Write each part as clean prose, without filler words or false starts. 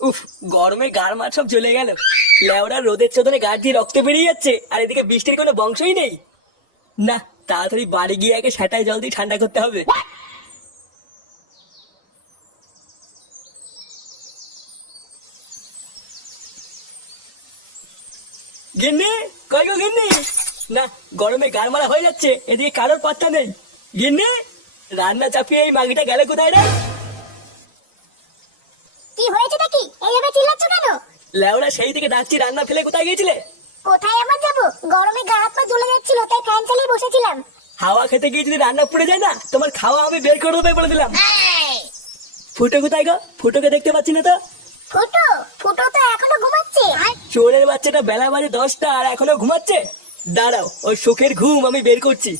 উফ, গরমে গার মার সব চলে গেল। লেওড়া রোদের চোদনে গাড় দিয়ে রক্ত বেরিয়ে যাচ্ছে, আর এদিকে বৃষ্টির কোনো বংশই নেই। না, তাড়াতাড়ি বাড়ি গিয়ে আগে সেটাই জল দিয়ে ঠান্ডা করতে হবে। গিন্নি, কই গো গিন্নি? না, গরমে গার মারা হয়ে যাচ্ছে, এদিকে কারোর পাত্তা নেই। গিন্নি, রান্না চাপিয়ে এই মাগিটা গেলে কোথায় রে? কি হয়েছে নাকি এইভাবে চিল্লাচ্ছ কেন? লেওড়া সেই থেকে ডাকছি, রান্না ফেলে কোথায় গিয়েছিলে? কোথায় আবার যাবো, গরমে গা হাত পা জ্বলে যাচ্ছিল তাই ফ্যান চালিয়ে বসেছিলাম। হাওয়া খেতে গিয়ে যদি রান্না পুড়ে যায় না, তোমার খাওয়া আমি বের করে দেবো বলে দিলাম। ফুটো কোথায় গো? ফুটোকে দেখতে পাচ্ছি না তো। ফুটো ফুটো তো এখনো ঘুমাচ্ছে। চোরের বাচ্চাটা বেলা বাজে 10টা আর এখনো ঘুমাচ্ছে। দাঁড়াও, ওই সুখের ঘুম আমি বের করছি।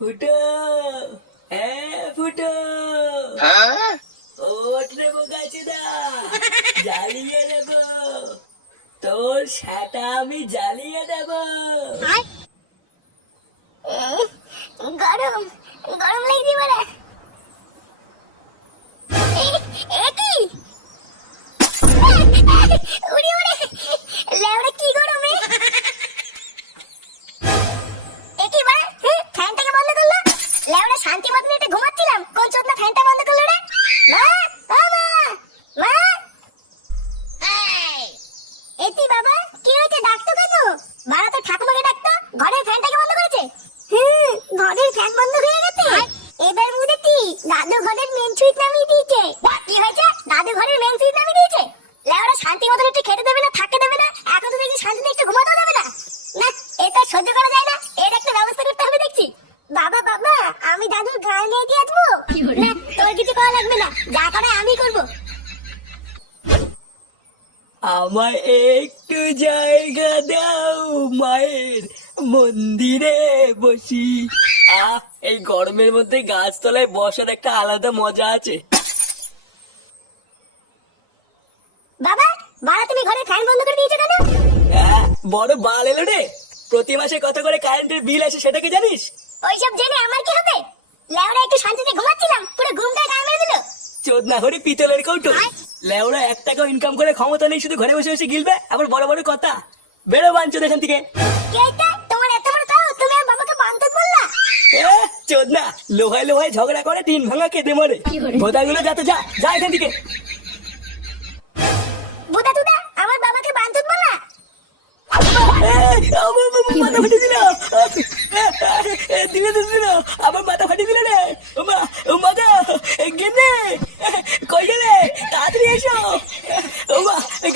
ফুটো, ফুটো, ওঠ রে বোকাচোদা, জ্বালিয়ে দেব তোর সেটা, আমি জ্বালিয়ে দেব। গরম গরম লাগছে বড়া। একই উড়ি উড়ি লেওড়া কি গরমে। একই বা ফ্যানটাকে বন্ধ করলো। লেওড়া শান্তি মতন একটু ঘুমাচ্ছিলাম, কোন চোদনা ফ্যানটা বন্ধ করলো রে? মা, ও মা, মা। এতি বাবা, কি হয়েছে, ডাকতো কেন? বাড়া তো ঠাকুমাকে ডাকতো, ঘরের ফ্যানটাকে বন্ধ করেছে। ঘরের ফ্যান বন্ধ হয়ে গেছে। এবার বুঝেছি, দাদু ঘরের মেন সুইচ নামিয়ে দিয়েছে। কি হয়েছে, দাদু ঘরের মেন সুইচ নামিয়ে দিয়েছে? লেওড়া শান্তি মতন একটু খেতে দেবে না, থাকতে দেবে না, এখন তো দেখছি শান্তিতে একটু ঘুমাতেও দেবে না। না, এটা সহ্য করা যায় না, এর একটা ব্যবস্থা করতে হবে দেখছি। বাবা বাবা, আমি দাদুর গায়ে নিয়ে দিয়ে আসবো। না, তোর কিছু করা লাগবে না, যা করে আমি করবো। আমার একটু জায়গা দাও, মায়ের মন্দিরে বসি। এই গরমের মধ্যে গাছতলায় বসার একটা আলাদা মজা আছে। বাবা, বাবা তুমি ঘরে ফ্যান বন্ধ করে দিয়েছো কেন? বড় বাল এলো রে। প্রতি মাসে কত করে কারেন্টের বিল আসে সেটা কি জানিস? ওইসব জেনে আমার কি হবে? লেওড়া একটু শান্তিতে ঘুমাচ্ছিলাম, পুরো ঘুমটা গায়ে মেরে দিল। চোদনা হরি পিতলের কৌটো। লেওড়া 1 টাকাও ইনকাম করে ক্ষমতা নেই, শুধু ঘরে বসে বসে গিলবে, আবার বড় বড় কথা। বেরো বাঞ্চোদ এখান থেকে। কে এটা? তোমার এত বড় তাও, তুমি আমার বাবাকে বান্ধব বললা? চোদনা, লোহায় লোহায় ঝগড়া করে টিন ভাঙা কেঁদে মরে। ভোদাগুলো যাতে যা যা এখান থেকে। বুদা তুদা, আমার বাবাকে বান্ধব বললা? মাথা ফাটিয়ে দিল, দিলে দিল, আমার মাথা ফাটিয়ে দিল রে। মাথা গেলে কই গেলে, তাড়াতাড়ি এসো।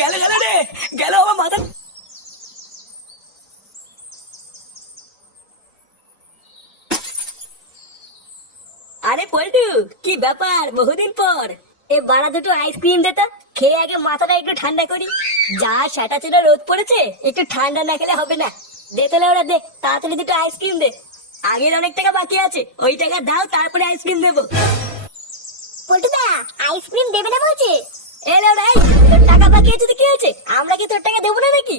গেল গেল রে, গেল আমার মাথা। আরে পল্টু, কি ব্যাপার, বহুদিন পর। এ বাড়া দুটো আইসক্রিম দে তো, খেয়ে আগে মাথাটা একটু ঠান্ডা করি। যা সেটা ছিল রোদ পড়েছে, একটু ঠান্ডা না খেলে হবে না। দে তোলে ওরা, দে তাড়াতাড়ি দুটো আইসক্রিম দে। আগের অনেক টাকা বাকি আছে, ওই টাকা দাও, তারপরে আইসক্রিম দেবো। পল্টুদা, আইসক্রিম দেবে না বলছে? এ লেওড়া, এই, তোর টাকা বাকি আছে তো কি হয়েছে, আমরা কি তোর টাকা দেবো না নাকি?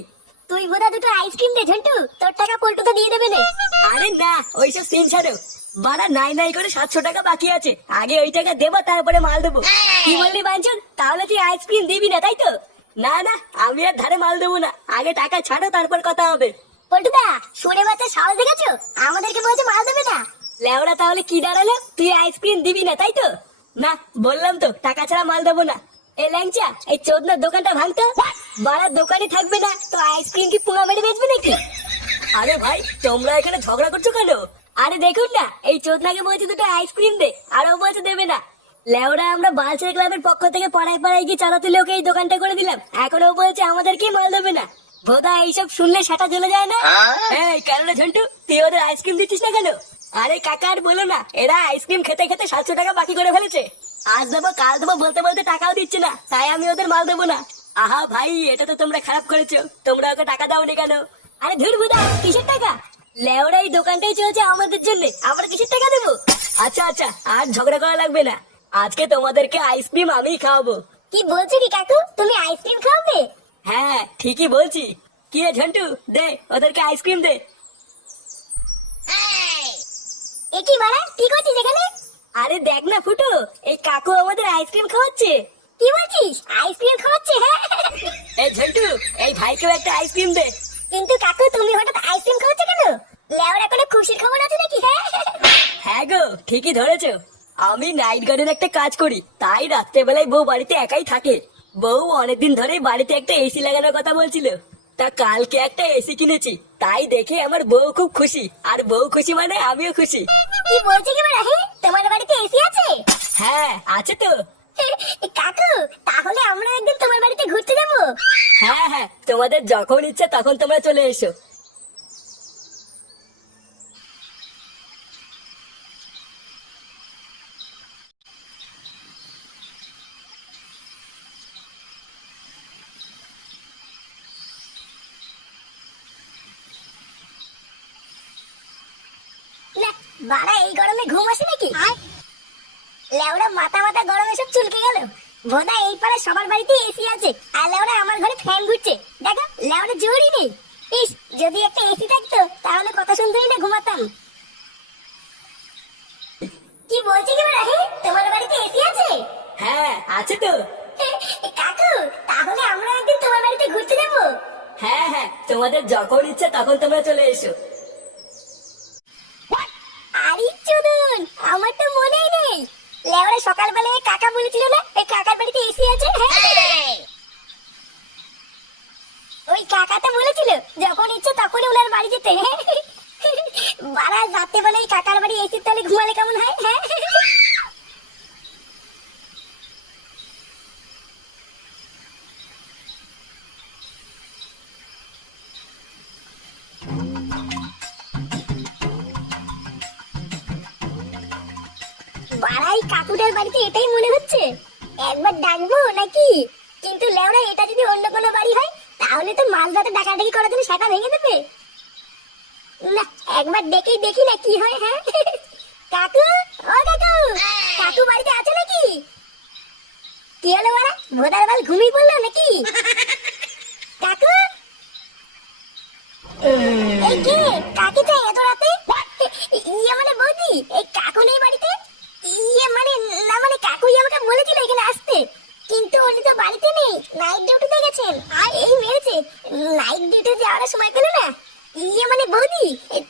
তুই বোধা দুটো আইসক্রিম দে ঝন্টু, তোর টাকা পল্টুদা দিয়ে দেবে না। আরে না, ওইসব সিন ছাড়ো। বাড়া নাই নাই করে 700 টাকা বাকি আছে, আগে ওই টাকা দেবো, তারপরে মাল দেবো। কি বললি বাঞ্চন, তাহলে তুই আইসক্রিম দিবি না তাই তো? না না, আমি আর ধারে মাল দেবো না, আগে টাকা ছাড়ো, তারপর কথা হবে। পল্টুদা, সরে বাচ্চা সাহস দেখেছো, আমাদেরকে বলছে মাল দেবে না। লেওড়া, তাহলে কি দাঁড়ালো, তুই আইসক্রিম দিবি না তাই তো? না, বললাম তো টাকা ছাড়া মাল দেবো না। এ ল্যাংচা, এই চোদনার দোকানটা ভাঙতো। বাড়ার দোকানে থাকবে না তো আইসক্রিম কি পুঙ্গা মেরে বেচবে নাকি? আরে ভাই, তোমরা এখানে ঝগড়া করছো কেন? আরে দেখুন না, এই চোদনাকে বলছে দুটো আইসক্রিম দে, আর ও বলছে দেবে না। লেওড়া, আমরা বালছের ক্লাবের পক্ষ থেকে পাড়ায় পাড়ায় গিয়ে চাঁদা তুলে ওকে এই দোকানটা করে দিলাম, এখন ও বলছে আমাদেরকে মাল দেবে না। ভোদা, এইসব শুনলে সেটা চলে যায় না? এই কেন রে ঝন্টু, তুই ওদের আইসক্রিম দিচ্ছিস না কেন? আরে কাকা, আর বলো না, এরা আইসক্রিম খেতে খেতে 700 টাকা বাকি করে ফেলেছে। আজ দেবো কাল দেবো বলতে বলতে টাকাও দিচ্ছে না, তাই আমি ওদের মাল দেবো না। আহা ভাই, এটা তো তোমরা খারাপ করেছো, তোমরা ওকে টাকা দাওনি কেন? আরে ধুর বুদা, কিসের টাকা? লেওরা এই দোকানটাই চলছে আমাদের জন্য, আমরা কিসের টাকা দেবো? আচ্ছা আচ্ছা, আর ঝগড়া করা লাগবে না, আজকে তোমাদেরকে আইসক্রিম আমিই খাওয়াবো। কি বলছো কি কাকু, তুমি আইসক্রিম খাওয়াবে? হ্যাঁ ঠিকই বলছি। কি রে ঝন্টু, দে ওদেরকে আইসক্রিম দে। এ কি বাড়া, কি করছিস এখানে? আরে দেখ না ফুটো, এই কাকু আমাদের আইসক্রিম খাওয়াচ্ছে। কি বলছিস, আইসক্রিম খাওয়াচ্ছে? হ্যাঁ এই ঝন্টু, এই ভাইকেও একটা আইসক্রিম দে। কিন্তু কাকু তুমি হঠাৎ আইসক্রিম খাওয়াচ্ছে কেন? লেওরা কোনো খুশির খবর আছে নাকি? হ্যাঁ হ্যাঁ গো, ঠিকই ধরেছো। আমি নাইট গার্ডের একটা কাজ করি, তাই রাত্রেবেলায় বউ বাড়িতে একাই থাকে। বউ অনেকদিন ধরে বাড়িতে একটা এসি লাগানোর কথা বলছিল, তা কালকে একটা এসি কিনেছি, তাই দেখে আমার বউ খুব খুশি, আর বউ খুশি মানে আমিও খুশি। কি বলছি কি বাড়া, হ্যাঁ তোমার বাড়িতে এসি আছে? হ্যাঁ আছে তো। কাকু তাহলে আমরা একদিন তোমার বাড়িতে ঘুরতে যাবো। হ্যাঁ হ্যাঁ, তোমাদের যখন ইচ্ছে তখন তোমরা চলে এসো। না বাড়া, এই গরমে ঘুম আসে নাকি? লেওরা মাথা মাথা গরমে সব চুলকে গেল। বোধা এই পাড়ে সবার বাড়িতে এসি আছে, আর লেওরা আমার ঘরে ফ্যান ঘুরছে। দেখো লেওরা জোরই নেই। ইস, যদি একটা এসি থাকতো তাহলে কত সুন্দরই না ঘুমাতাম। কি বলছি কি বাড়া, হ্যাঁ তোমার বাড়িতে এসি আছে? হ্যাঁ আছে তো। কাকু তাহলে আমরা একদিন তোমার বাড়িতে ঘুরতে যাবো। হ্যাঁ হ্যাঁ, তোমাদের যখন ইচ্ছে তখন তোমরা চলে এসো। আরে চোদন, আমার তো মনেই নেই। লেওরা সকালবেলায় কাকা বলেছিল না এই কাকার বাড়িতে এসি আছে? হ্যাঁ ওই কাকাটা বলেছিল যখন ইচ্ছে তখনই ওনার বাড়ি যেতে। বাড়া রাতে বেলায় কাকার বাড়ি এসির তলে ঘুমালে কেমন হয়? হ্যাঁ বাড়াই কাকুটার বাড়িতে এটাই মনে হচ্ছে। একবার ডাকবো নাকি? কিন্তু লেওরা এটা যদি অন্য কোনো বাড়ি হয় তাহলে তো মাঝ রাতে ডাকাডাকি করার জন্য সেটা ভেঙে দেবে। না একবার ডেকেই দেখি না কি হয়। হ্যাঁ কাকু, ও কাকু, কাকু বাড়িতে আছে নাকি? কি হলো বাড়া, ভোদার বাল ঘুমিয়ে পড়লো নাকি? কাকু, এই কে? কাকে চাই এত রাতে? ইয়ে মানে বৌদি, এই কাকু নেই বাড়িতে? ইয়ে মানে না, মানে কাকুই আমাকে বলেছিল এখানে আসতে, কিন্তু উনি তো বাড়িতে নেই, নাইট ডিউটিতে গেছেন। আর এই মেরেছে, নাইট ডিউটি যাওয়ার সময় পেলো না। ইয়ে মানে বৌদি,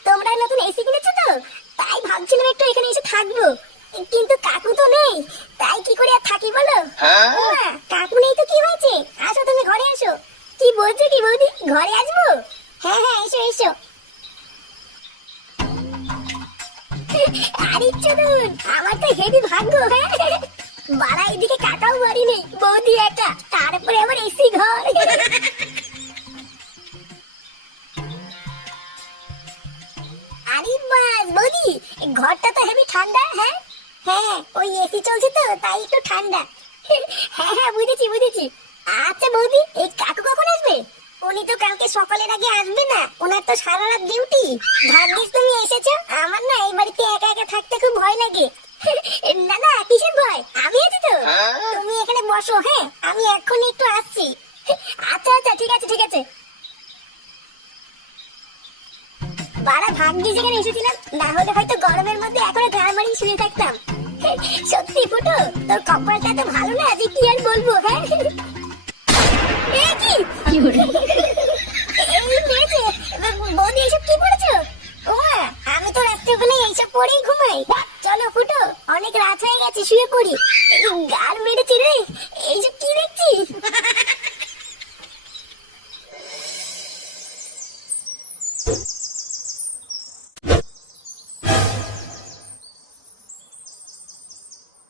তোমরা নতুন এসি কিনেছো তো, তাই ভাবছিলাম একটু এখানে এসে থাকবো, কিন্তু কাকু তো নেই, তাই কি করে আর থাকি বলো? ওমা, কাকু নেই তো কি হয়েছে, আসো তুমি ঘরে আসো। কি বলছো কি বৌদি, ঘরে আসবো? হ্যাঁ হ্যাঁ এসো এসো। আরে চোদন, আমার তো হেভি ভাগ্য। হ্যাঁ বাড়া এদিকে কাকাও বাড়ি নেই, বৌদি একা, তারপরে আবার এসি ঘর। আরে বাস বৌদি, ঘরটা তো হেভি ঠান্ডা। হ্যাঁ হ্যাঁ, ওই এসি চলছে তো তাই একটু ঠান্ডা। হ্যাঁ হ্যাঁ বুঝেছি বুঝেছি। আচ্ছা বৌদি, এই কাকু কখন আসবে? উনি তো কালকে সকালের আগে আসবে না, ওনার তো সারা রাত ডিউটি। ভাগ্যিস তুমি এসেছো, আমার না এই বাড়িতে একা একা থাকতে খুব ভয় লাগে। না না কিসের ভয়, আমি আছি তো। তুমি এখানে বসো, হ্যাঁ আমি এক্ষুনি একটু আসছি। আচ্ছা আচ্ছা ঠিক আছে ঠিক আছে। বাড়া ভাগ্যিস এখানে এসেছিলাম, না হলে হয়তো গরমের মধ্যে এখনো গান মারি শুয়ে থাকতাম। সত্যি ফুটো, তোর কপালটা তো ভালো না যে কি আর বলবো। হ্যাঁ এই কি এই মেয়েছে, বৌদি এইসব কি পড়েছো? ওমা, আমি তো রাত্রেবেলায় এইসব পরেই ঘুমাই। চলো ফুটো, অনেক রাত হয়ে গেছে, শুয়ে পড়ি। গাল মেরেছি রে, এইসব কি দেখছি?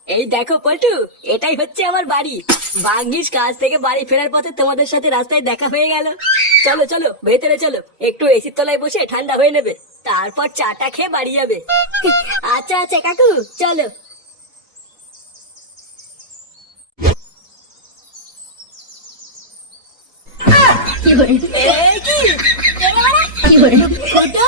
এই দেখো পল্টু, এটাই হচ্ছে আমার বাড়ি। ভাগ্যিস কাজ থেকে বাড়ি ফেরার পথে তোমাদের সাথে রাস্তায় দেখা হয়ে গেল। চলো চলো ভেতরে চলো, একটু এসির তলায় বসে ঠান্ডা হয়ে নেবে, তারপর চাটা খেয়ে বাড়ি যাবে। আচ্ছা আচ্ছা কাকু, চলো। এই কি? কে রে বাড়া? ফুটো?